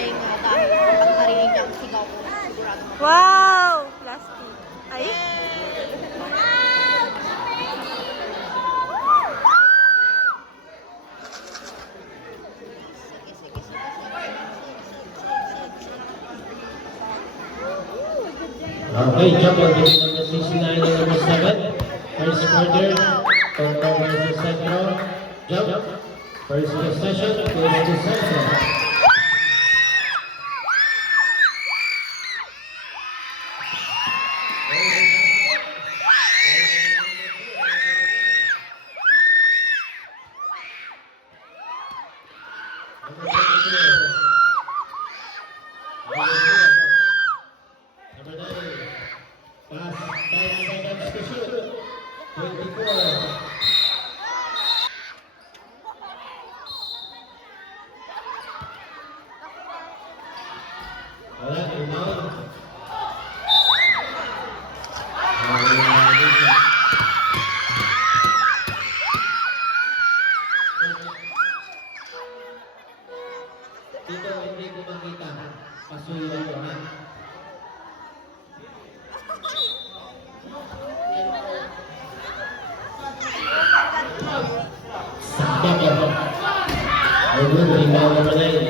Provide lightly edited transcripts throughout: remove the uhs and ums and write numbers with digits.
tayong dahil kapag narinig niya ang sigaw ko, sigurado mo. Wow! Plastic. Ay? Okay, jump on game number 69 and number 7. First quarter, Tondo versus Centro. Jump. First possession goes to Centro. Number 9. Pass 5 seconds to shoot. 24. Wala, rebound. Dito, hindi ko makita. Pasuyo ko, ha? Sakto ko. Ayun, rebound naman na yun.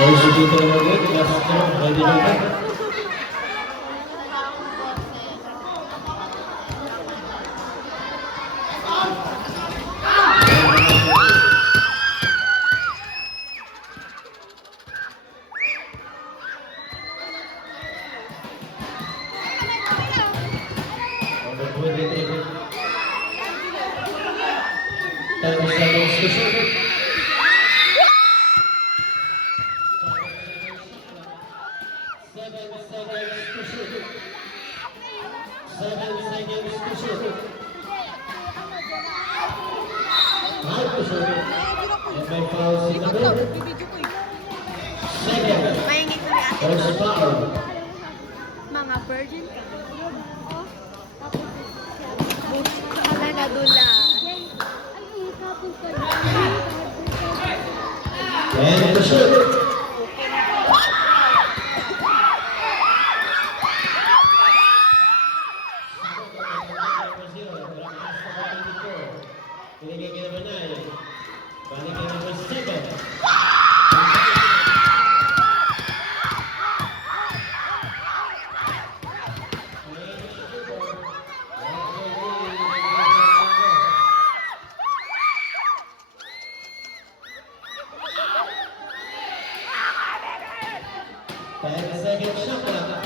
First dito na good, last throw, ready na ba? Number 23. 10 seconds to shoot. 7 seconds to shoot. 7 seconds to shoot. 5 to shoot. And may foul si Nabil. Second. Mahingi ko ni ate. First foul. Mga virgin ka. Wala na dula. 10 to shoot. Second shot clock.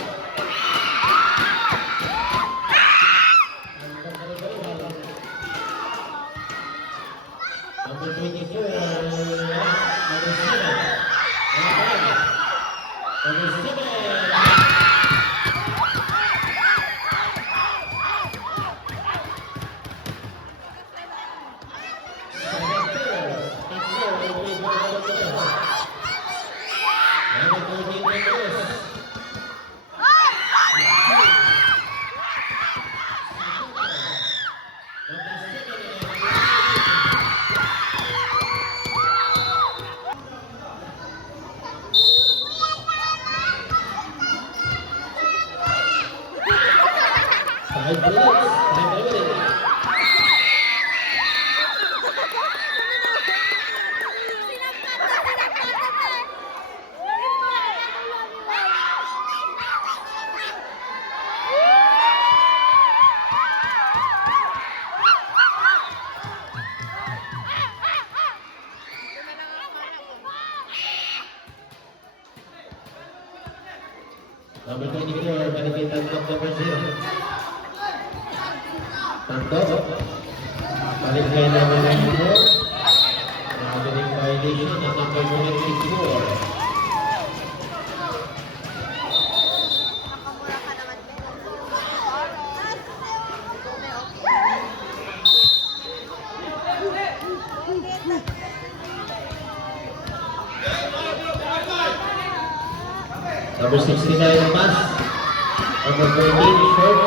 Number 24, number 7. Number 7. Five minutes. Tanto. Balik kayo naman ng ito. Nakabiling violation at number 24. Nakamura ka naman. Number 69 pass. Number 14 short.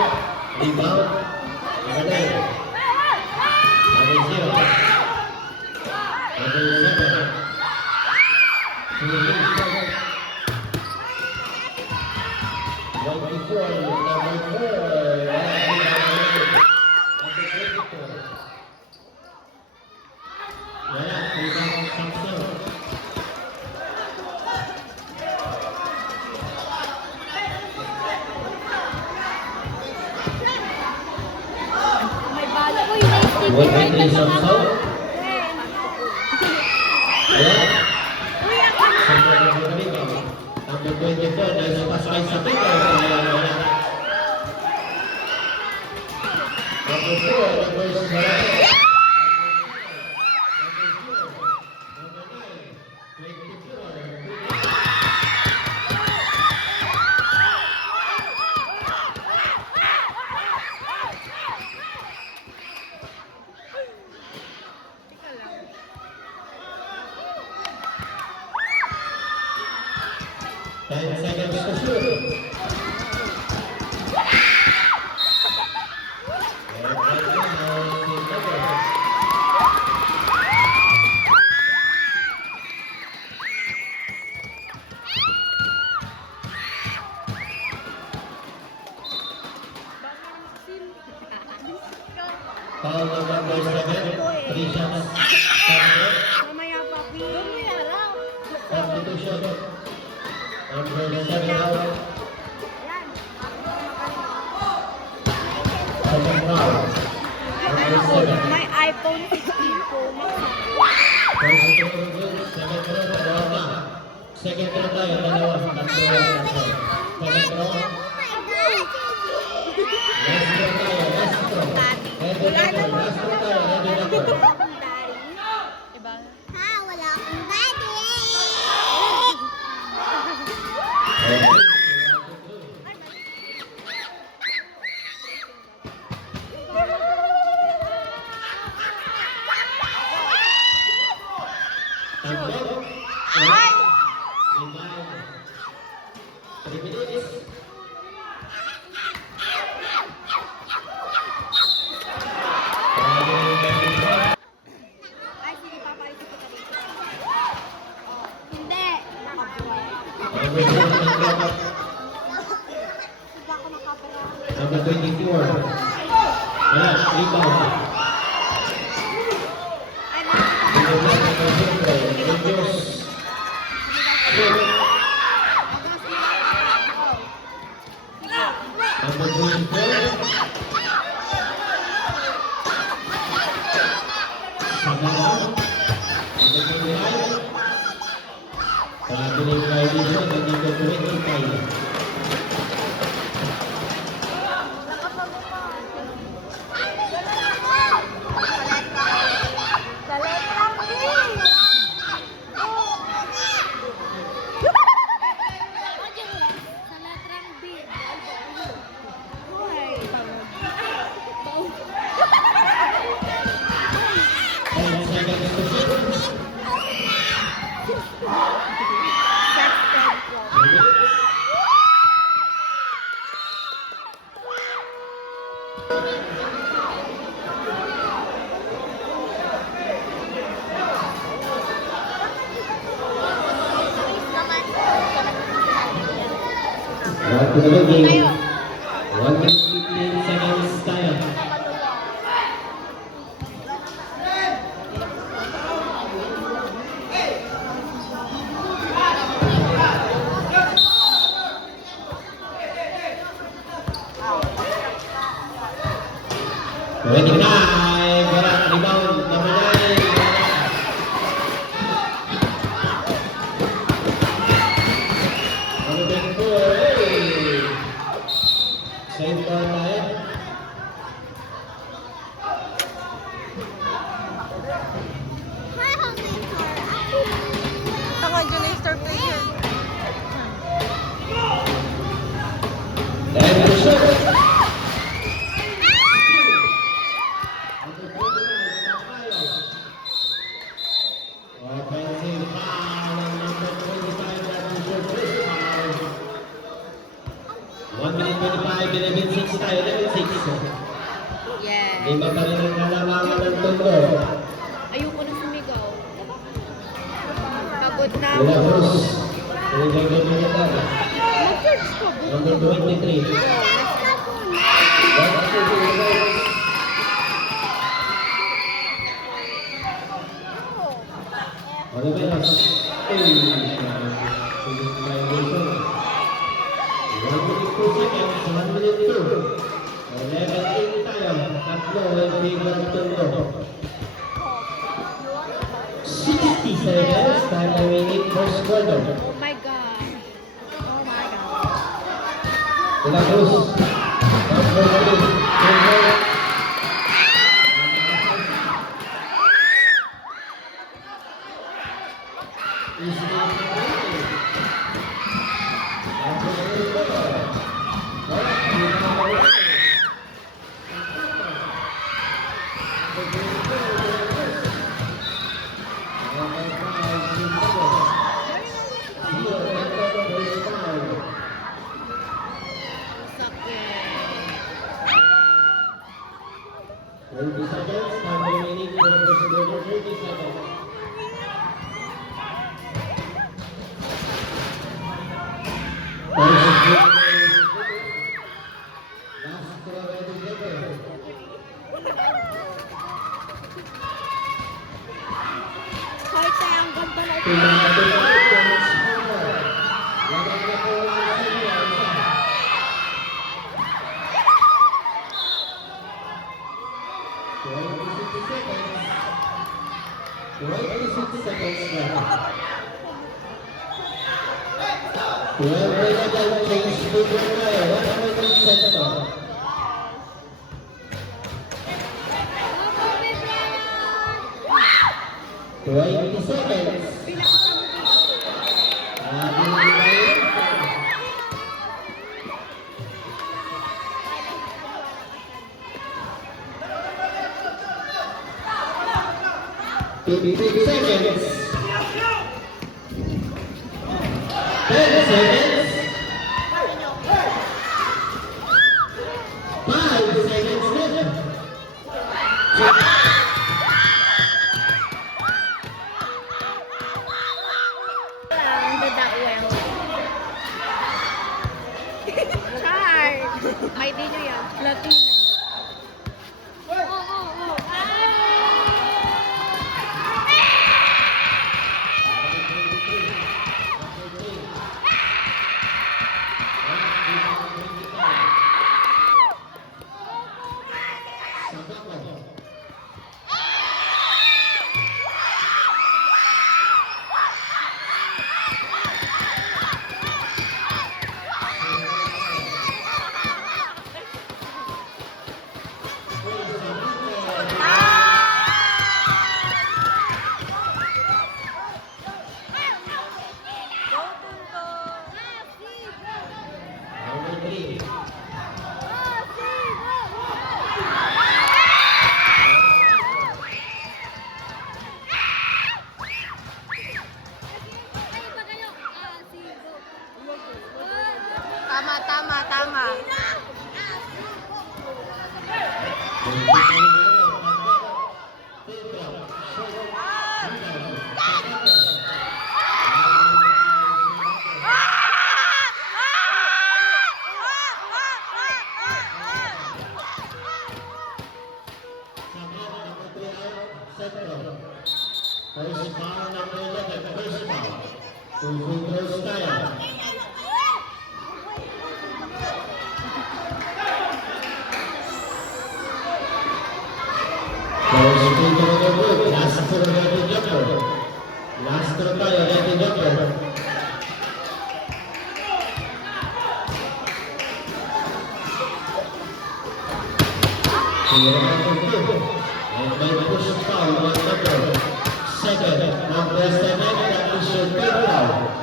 Rebound. Number 9. Number 0. Number 7. Number 4. Number 4. Number 24. Yeah, rebound Samson. May bala ko yung naisip ko. 123 Samson. Ayan. Number 24, nice pass kay Sapito. Number 4, number 7. Ten seconds to shoot. Foul number 7, 3 shots. Mamaya pa, mamaya lang. Substitution. Number 7 out. Second round. Number 7. May iPhone 16 Pro Max. First round, second round, bawal na. Second round tayo, dalawa. Tatlo lang tatlo. Second round. Last round tayo, last round. Ready na po, last round tayo, ready na po. Diba? Ha, wala akong daddy. Okay. Tatlo. Ay! Rebound. 3 minutes. Ay, sige, papaisip ko ka dito. Hindi. Number 2, number Hindi ako makapera. Number 24. Ayan, rebound. Ay, makapera. Number 7, Rangers. Number 24. Sabana. Number 29. Pagkatuloy ng violation, nandito 25. Sa letrang B. Ay, 10 seconds to shoot. Back to the game. 1 minute 15 seconds tayo. Ready na! Gerak rebound number 9. Number 24. Hey! Save ball tayo. Lima pa rin ang nalamangan ng tondo. Ayoko na sumigaw. Pagod na ako. Mula Cruz. Pinigay mo na tayo. Mag-search ko. Number 23. Oliveros. One minute two. 11-8 tayo. Tatlo, Bigang Tondo. 60 seconds. Time remaining first quarter. Oh my God. Oh my God. De La Cruz. Number 3. Sakit. 30 seconds. Time remaining for the first quarter. 30 seconds. Last 12 seconds. Kahit tayo ang ganda na ito. Seconds. 10 seconds. 5 seconds left. Ang dadawin. Char! May di nyo yan. Latina. Tama. First foul number 11, first foul. Two free throws tayo. First free throw number 2, last throw ready jumper. Last throw tayo, ready jumper. And by push foul, one number. Second, number 7, that is your third foul.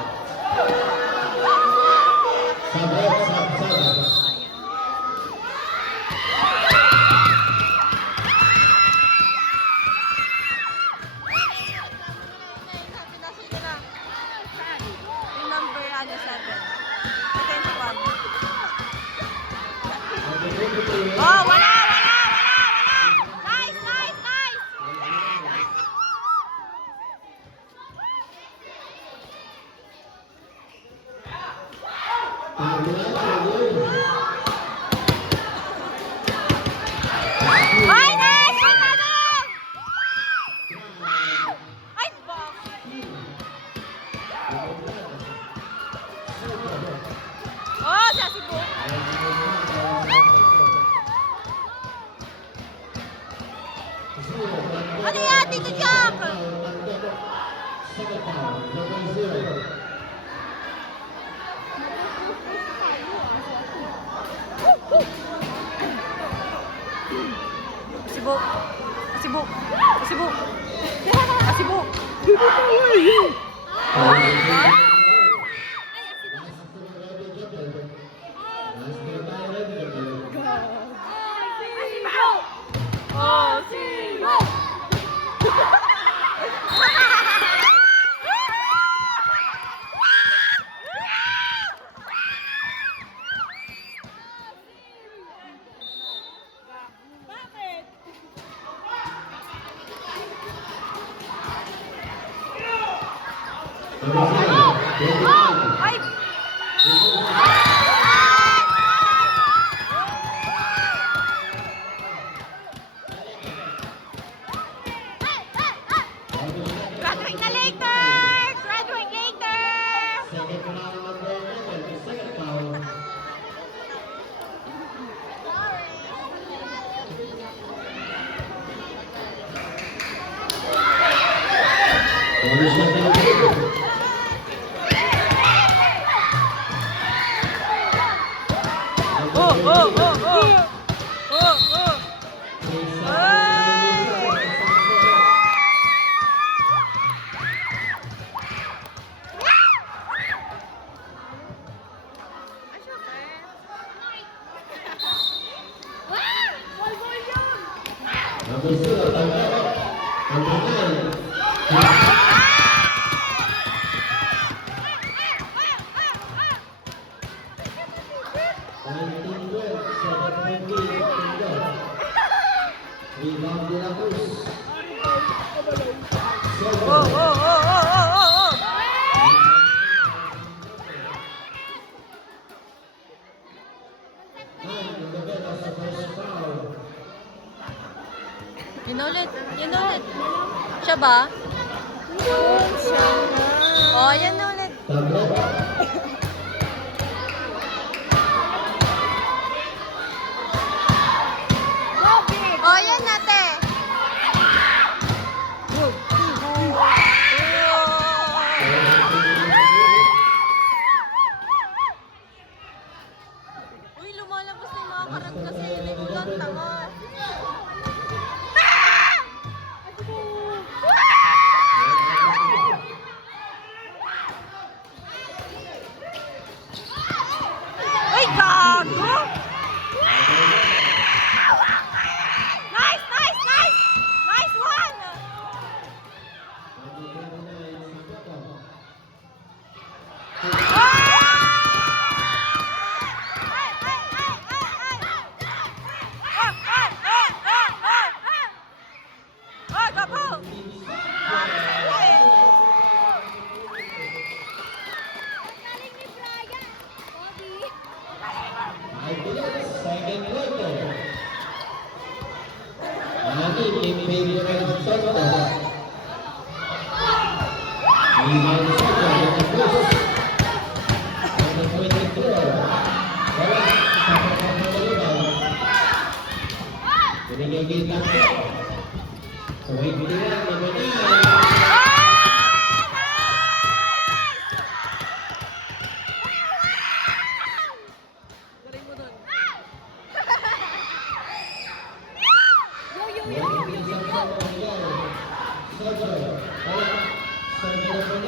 Sab. Oh, wala! Ano yan, Tito Jack? Second foul, number 0. Asibok. Asibok. Asibok. Asibok. Asibok. Bakit? Ay! Graduate na later! Graduate later! Second foul, number 11. Second foul. Bonus number 2. Number 0, number 9. Rebound de la Cruz. Yun ulit. Yun ulit. Siya ba? Oh, yan ulit. Oh, yan nate. Uy, lumalabas na yung mga karat kasi. Ulang tangan. Uy, gago! Nice, nice, nice! Nice one! Oh, gago! Galing ni Brian. Bobby. Second quarter. Lagi in favor of Soto. Rebound Soto with the push. Number 24. Wala. Tapos ang rebound. Binigay kita. 21, number 9.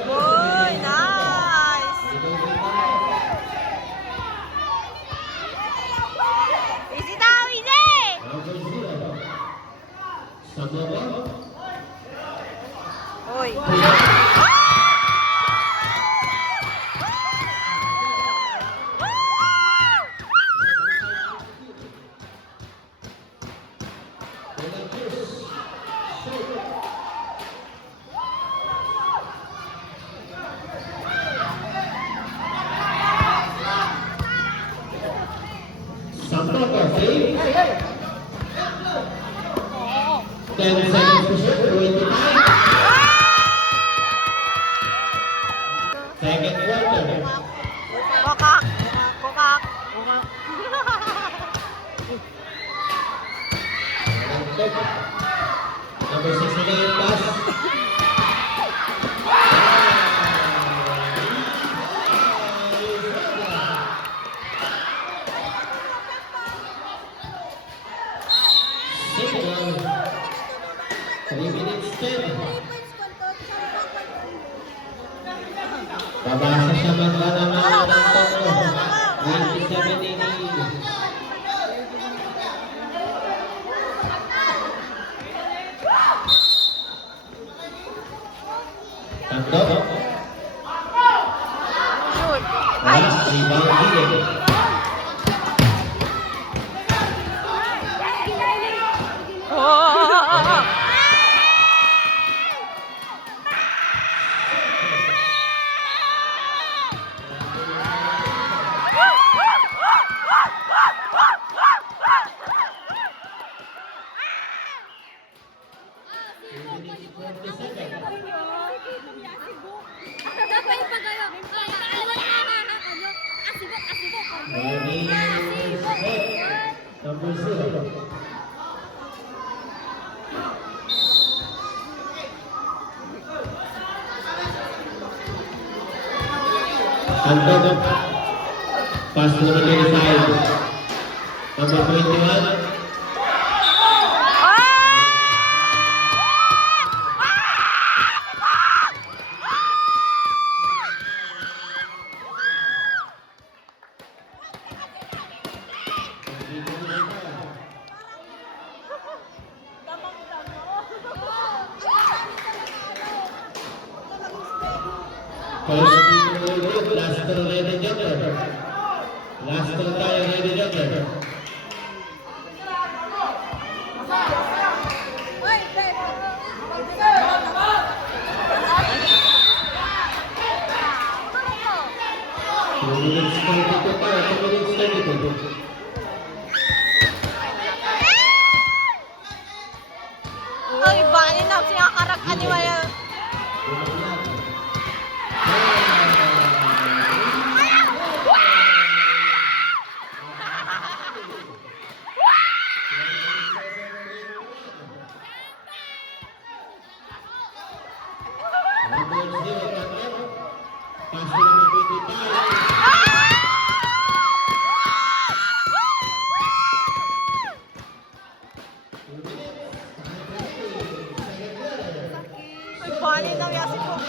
Uy, nice! Easy daw, easy! Uy. Sampai 10 seconds to shoot, 25. Second quarter. Kokak. Kokak. Number 69 plus. Second. 3 minutes 10. Babasa siya magdala ng tatlo. 97-80. Tatlo. Wala, rebound din. Dapat pa kayo. Asibok. Number 0. Andog. Pass to number 25. Number 21. Last to ready jumper. Last to tayo ready jumper. Ay, bali na siya karak animal. Ay, bali na siya si Cook.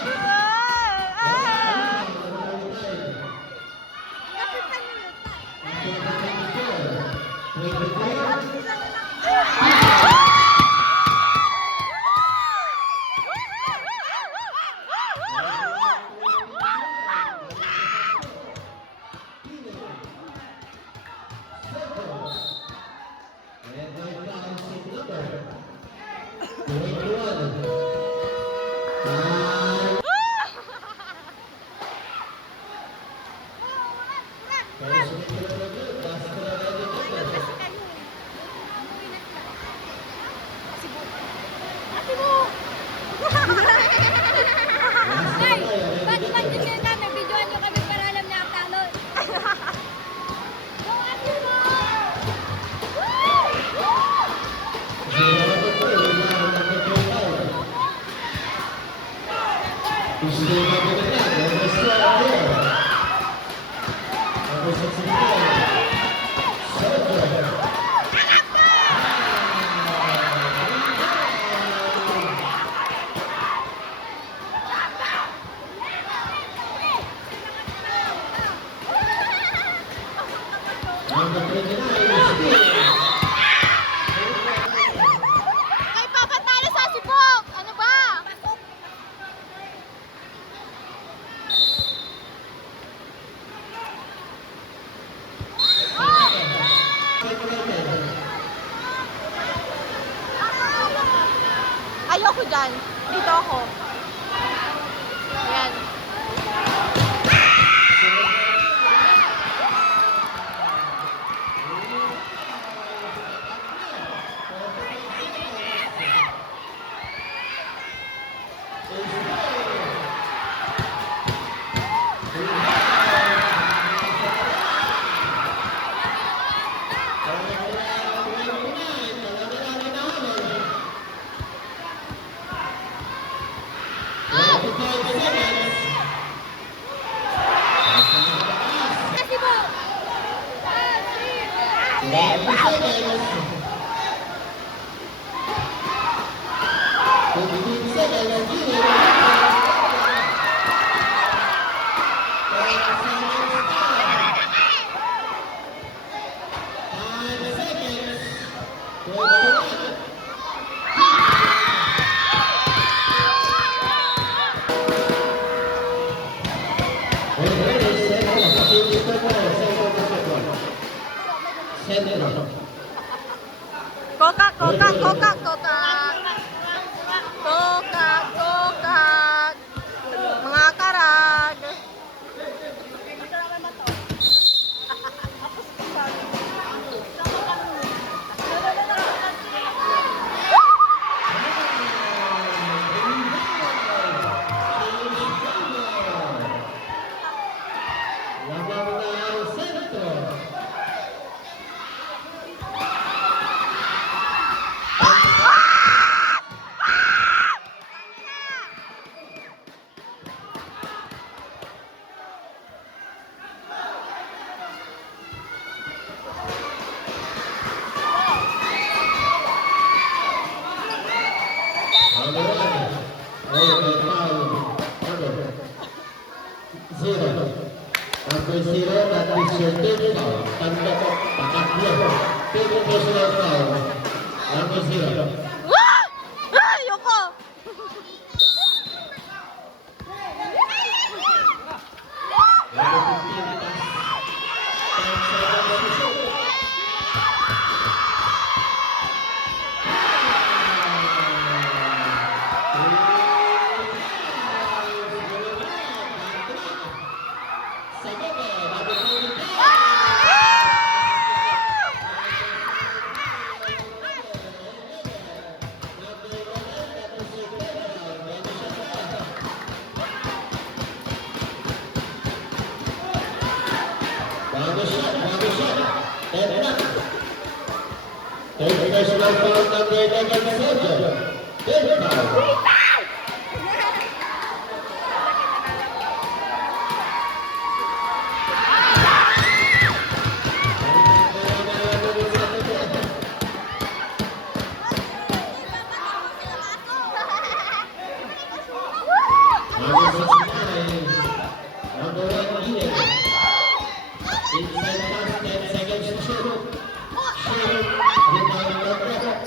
Ay, ba't din kayo na? Nag-videoan nyo kami para alam na ang talo. Go, Asibok! Ay, papatalo sa Asibok! Ano ba? Ayoko dyan. Dito ako. Ayan. 15 seconds. Kokak, kokak, kokak, kokak. Kokak, kokak. Mga karag. Number 0, that is your third foul. Tanto ko, pakaklo. Third personal foul. Number 0. Ayoko! Number 15, 10 seconds to shoot. Bagus shot. Third personal foul number 11, Sergio. Third foul. Number 69, number 1, Eden. Inside pass, 10 seconds to shoot. Shoot. Rebound, Tandok.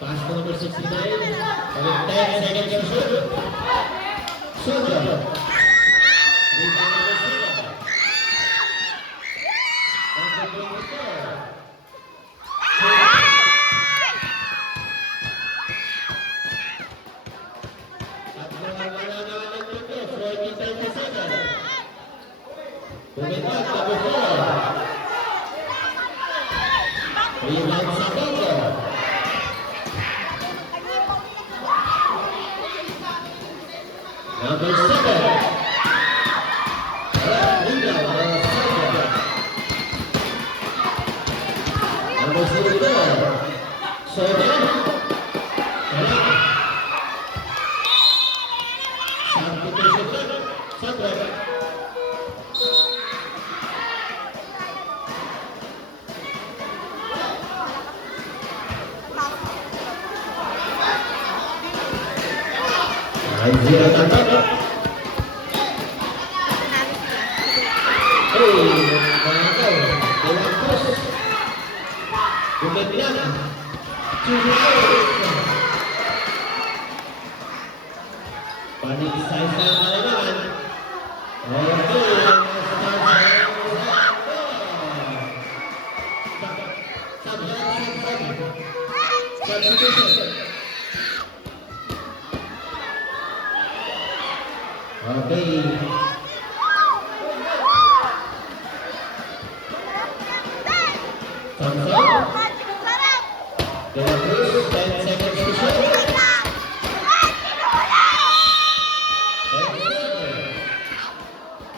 Pass to number 69. With 10 seconds to shoot. Shoot. Rebound number 7. Number 24. Rebound sa Bongo. Number 7. Number 64. Soden. Substitution. Soden. Zero Tandok. Mangato. Dewan Pos. Bukit Bilang. Panikisay sa kalamangan. Substitution. Okay. Samsung. Dewan Cruz, 10 seconds to shoot.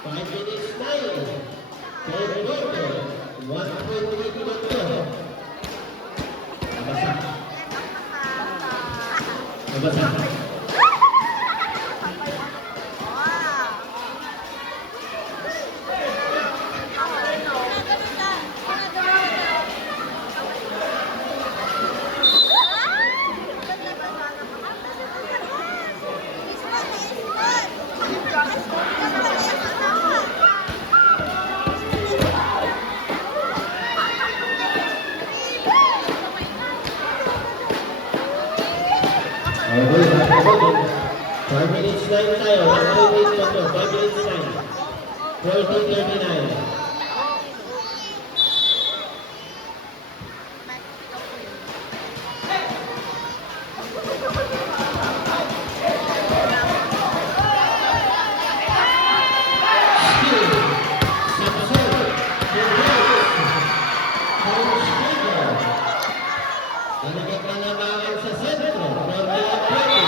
5 minutes 9. Third quarter. 1.3 minuto. Nabasa. Nabasa. Okay, 5 minutes 9 tayo. 1.8 pa to. 5 minutes 9. 14:39. Talagang nanabangan sa sentro. 40-20.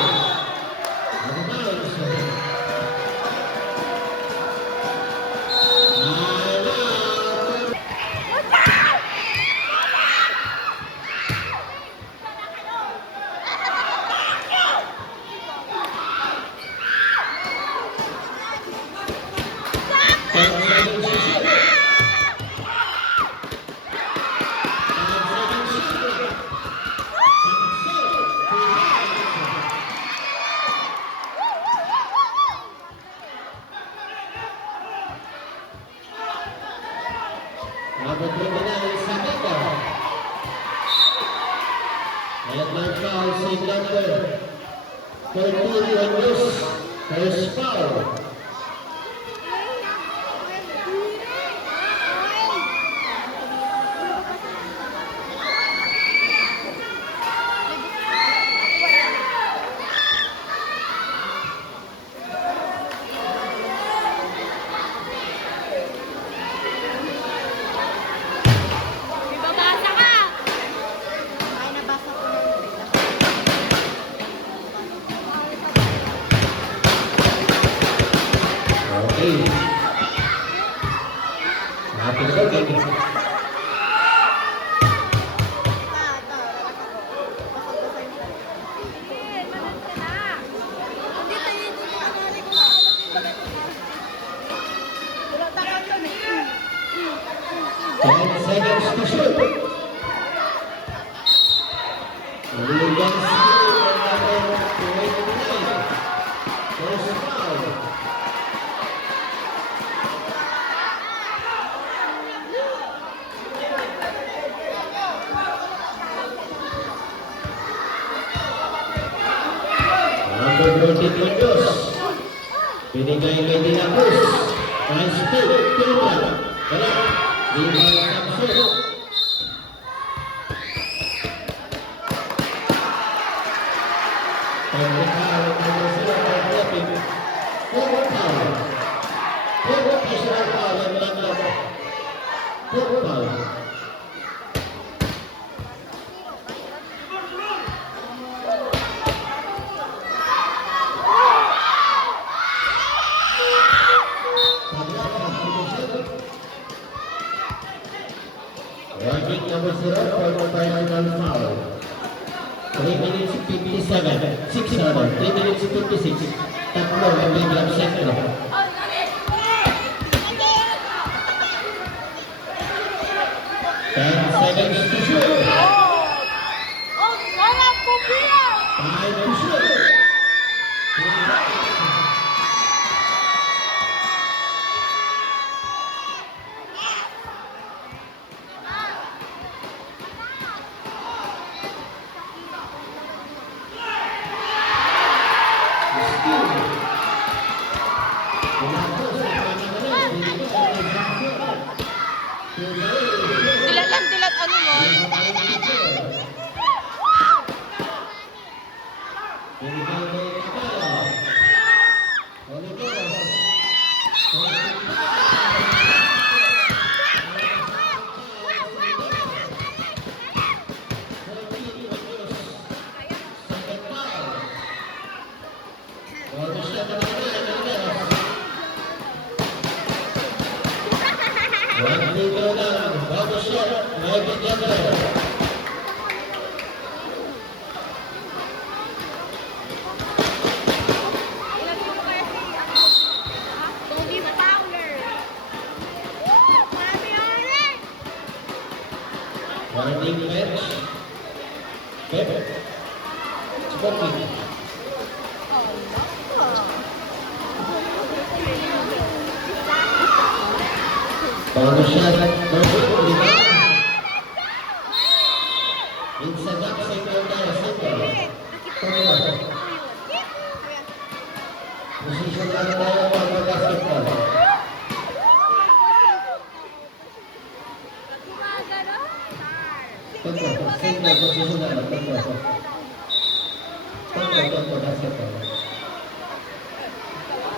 Number 29 sa Mika. Nalaglag foul si number 13 Ramos. First foul. Babasa ka! Ay, nabasa ko na yun. Okay. Happy birthday. Ito, lalaki ko. Basag-basa yung sarili. Sige, malas ka na. Hindi tayo dito yung anari ko na alam yung bagat na. Wala takot yun eh. 10 seconds to shoot. Illegal steal from number 29. First foul. Number 30 Muñoz. Binigay kay Dina Cruz. Nice pick. Tira. Wala. Rebound Samson. Technical number 0 for Philippine. Forward foul. Forward personal foul ang number. Forward foul. Ranking number 0 for the personal foul. 3 minutes 57. 6 rather. 3 minutes 56. Tatlo ang biglang sentro. 10 seconds to shoot. Oh, wala po pila! 5 to shoot. Dilat lang, dilat ano mo? One free throw lang. Bago shot. Robin Jeffrey. Ilagay mo kaya Toby Fowler. Mami Oren! Warning bench. Pepper. Smoking. Bago shot. Robin Jeffrey. Minsan lang sa ikaw tayo. Position lang tayo para mag-basketball. Gumagano? Tungkol, position lang. Tungkol, basketball.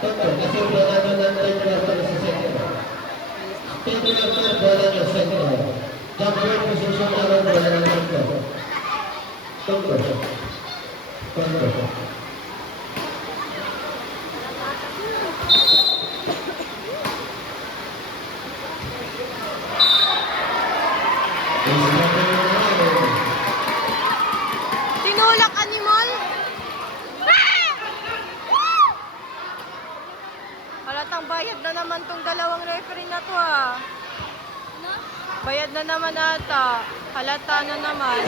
Tungkol, kasi bola nyo lang tayo para sa center. Center, bola nyo, center. Jumper, position lang, bola nyo, center. Tungkol. Tinulak animal? Halatang bayad na naman tong dalawang referee na to ah. Ano? Bayad na naman ata. Halata na naman.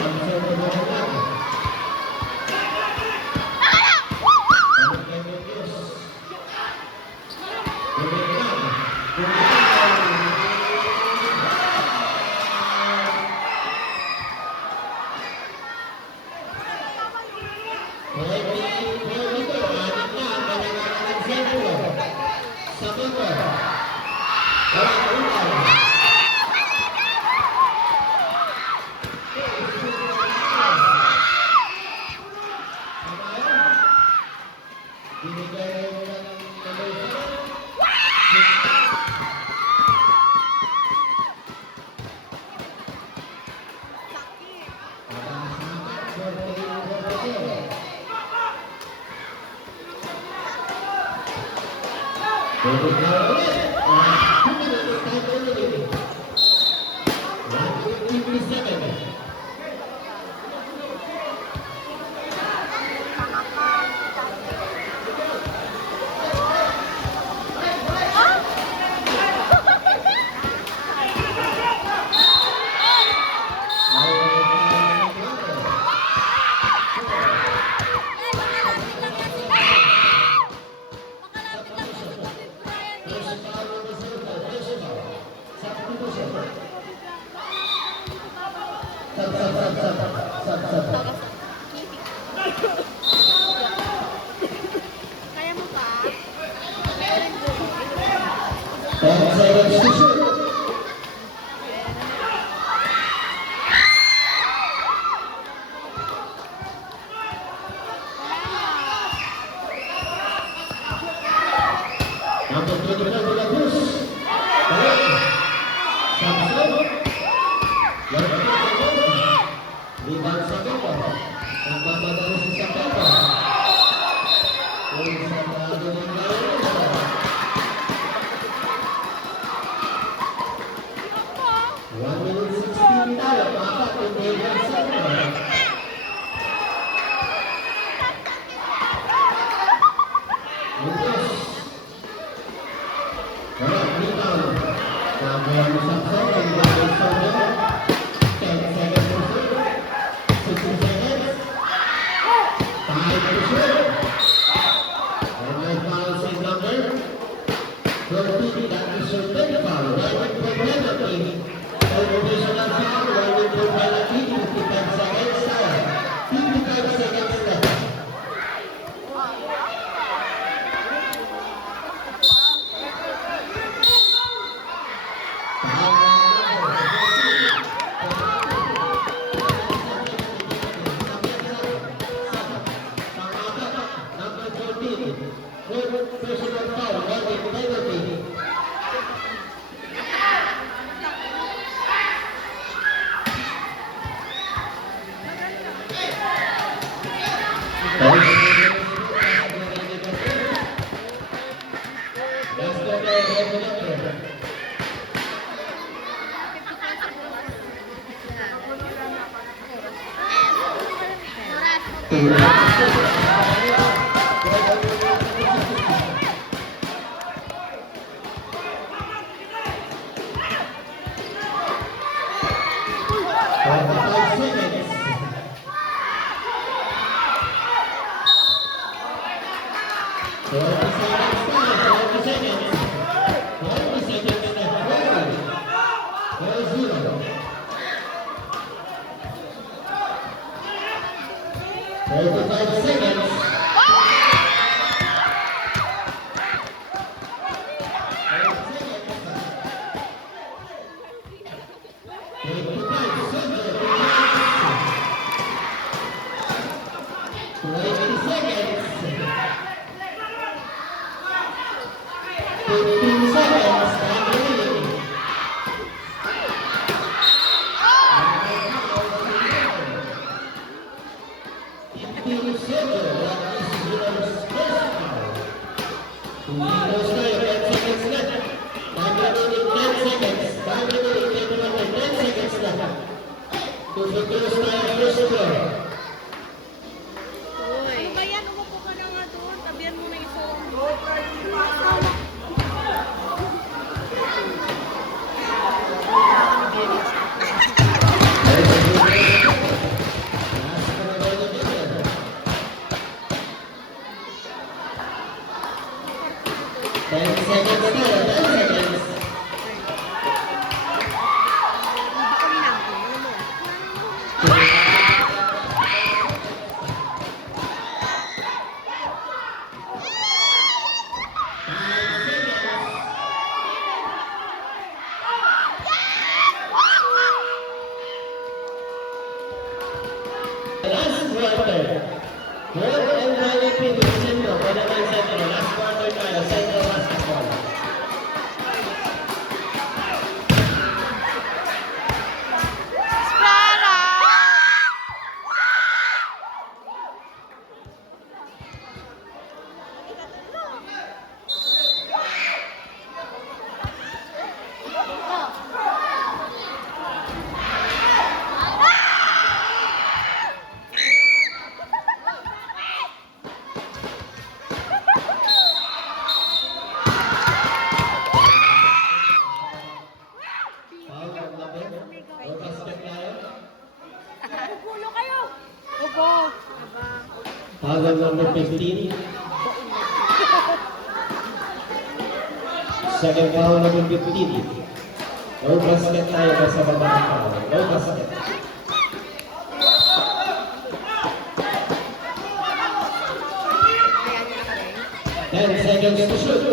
Makalapit lang kasi kami, Brian. Kaya mo ba? 10 seconds to shoot. Number 25 de la Cruz. Samson. Rebound sa Copa. Nagmamadali si Sapeta. Yung sa lado ng laro. 1 minute 16 tayo. Papat yung David Sapeta. Lucas. Wala, rebound. Nakuha ni Samson. Ang David Sapeta. 10 seconds to shoot. 16 seconds. 5 to shoot. And my foul is number 13. That is your third foul. Right for penalty. Provisional foul. Right for penalty. 55 seconds left. 55 seconds left. Number 14. Fourth personal foul. Right for penalty. Ano ba yan? Umupo ka na nga doon. Tabihan mo na isa. Last quarter. World and Philippines Centro. Panaman Centro. Last quarter tayo. Centro Basketball. Pupulo kayo. Opo. Foul number 15. Second foul number 15. No basket tayo sa baba ng foul. No basket. Ten seconds to shoot.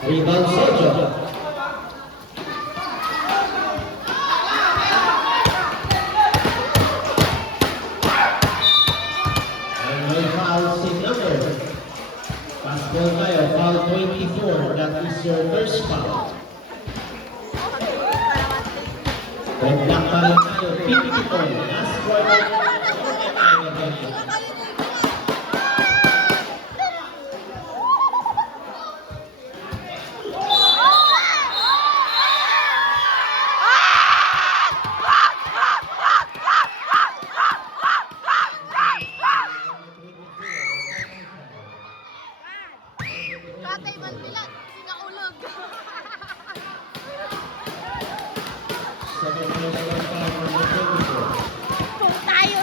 Rebound Sojo. Passport tayo, foul 24. That is your first foul. Red block pa rin tayo, 54. Last quarter. Katay Bandila, sinaulog. Second quarter foul number 24. Kung tayo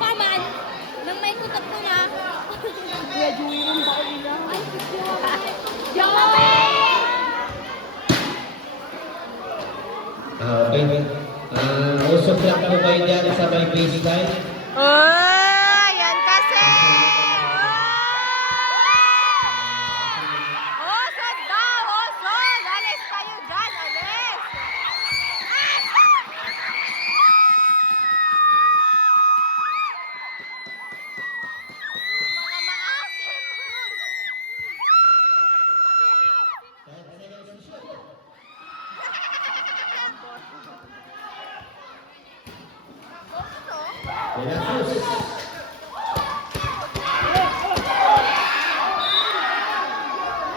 Paman, nang may kutak mo na. Graduate ng baon nila. Joey! Okay. Usok lang po kayo dyan sa may baseline. Ah! De La Cruz.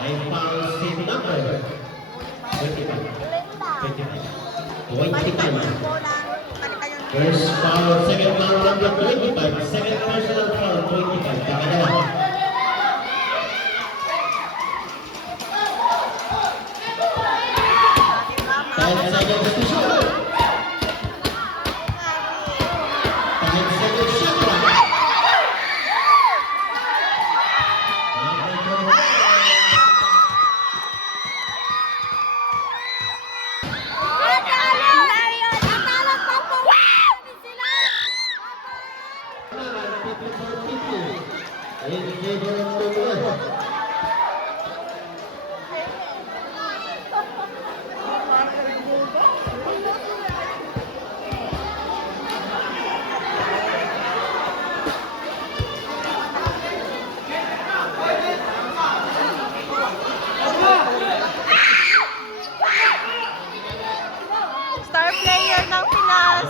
Ay foul team number 25. 25. First foul, second foul number 25. Second personal foul 25. Takadala. 10 seconds to shoot. 10 seconds shot clock. In favor of the West. Star player ng Pinas.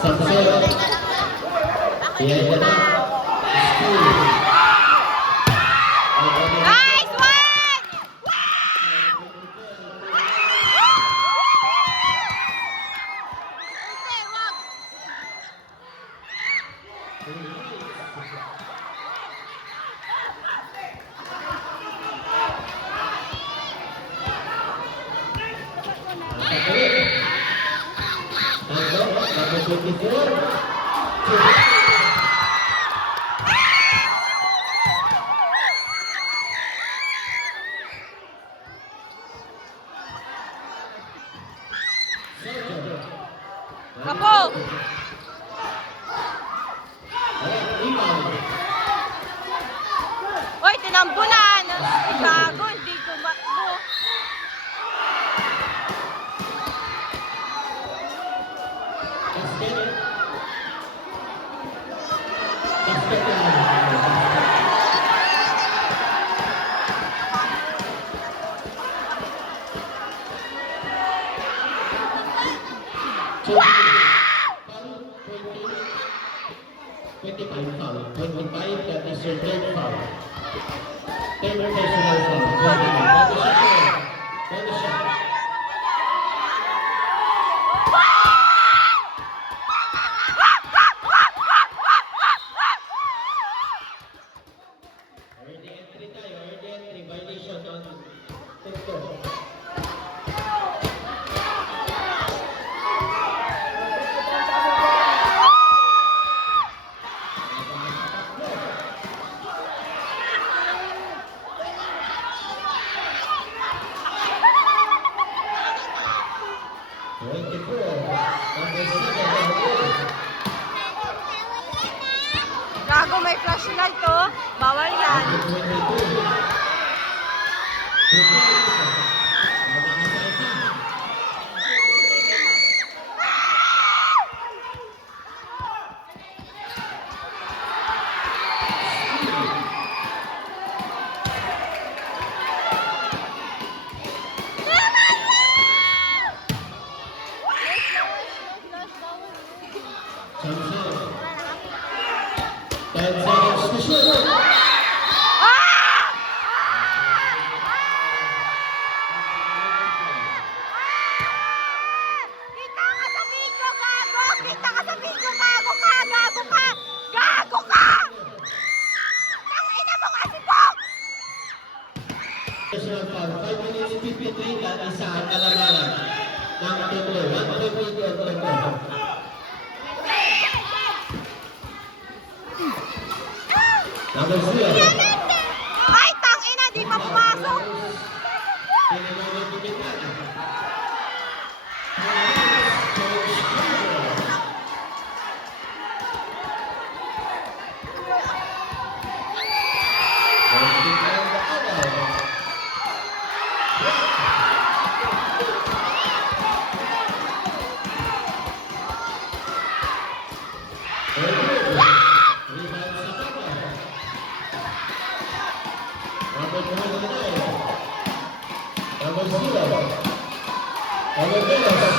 Samsung. Yan na. Nice one! Number 24. Kapo! Uy, tinambulan! Gago, hindi tumakbo. That is your third foul. Third personal foul. 25. Body shot. Early entry tayo. Early entry. Violation on Tito. Gago, may flashlight to. Bawal yan. Samsung. 10 seconds to shoot. Kita ka sa video, gago! Kita ka sa video, gago ka! Gago ka! Gago ka! Tangina mo kasi po! Personal foul. 5 minutes 53 na isa ang kalamalan ng Timor. 1 on Timor. Number 0. Ay, tangina! Di pa pumasok! Agostino. Agostino.